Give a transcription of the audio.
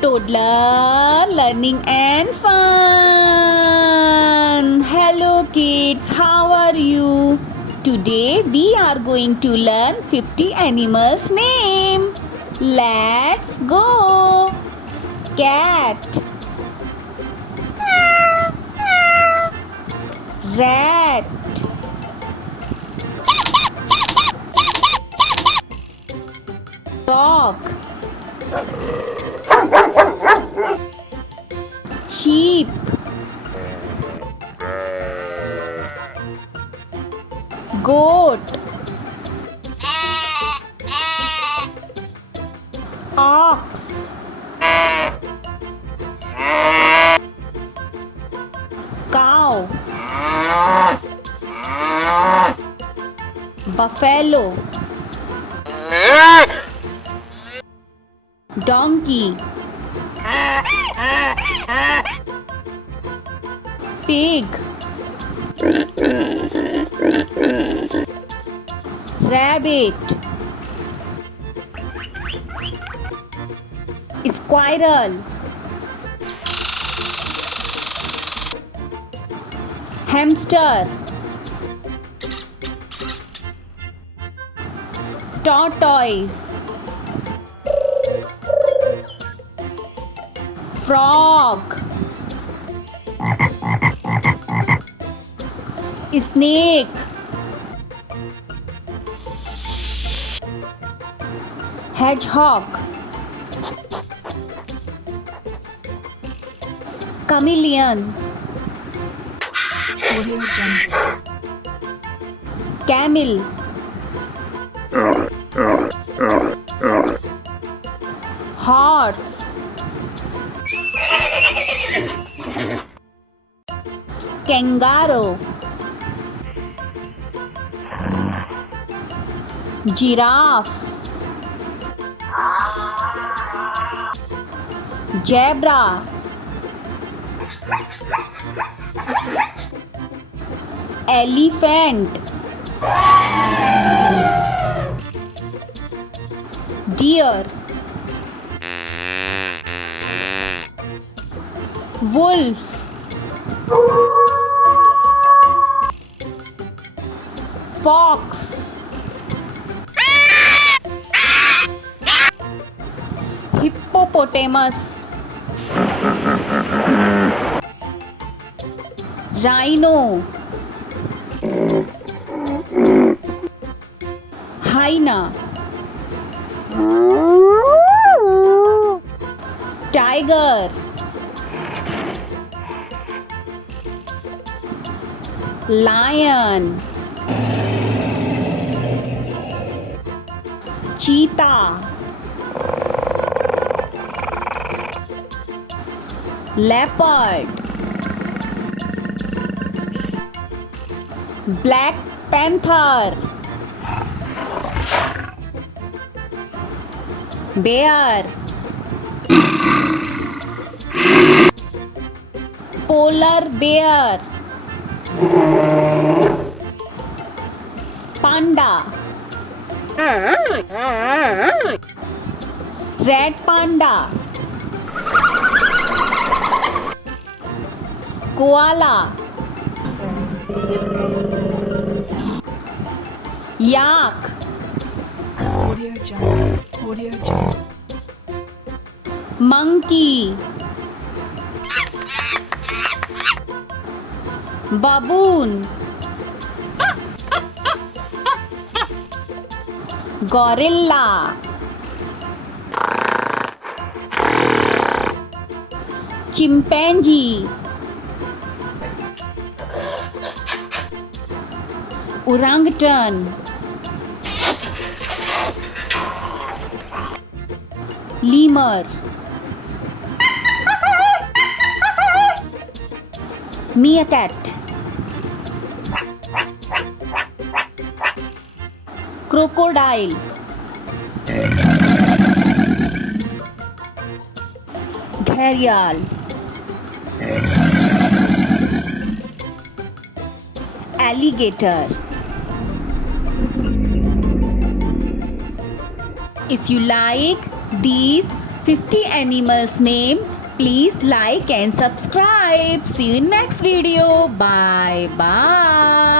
Toddler learning and fun. Hello kids, how are you? Today we are going to learn 50 animals name. Let's go. Cat, rat, dog, sheep, goat, ox, cow, buffalo, donkey, pig, rabbit, squirrel, hamster, tortoise, frog, snake, hedgehog, chameleon, camel, horse, kangaroo, giraffe, zebra, elephant, deer, wolf, fox, hippopotamus, rhino, hyena, tiger, lion, cheetah, leopard, black panther, bear, polar bear, panda, red panda, koala, yak, monkey, baboon, gorilla, chimpanzee, orangutan, lemur, meerkat, crocodile, gharial, alligator. If you like these 50 animals name. Please like and subscribe. See you in next video. Bye bye.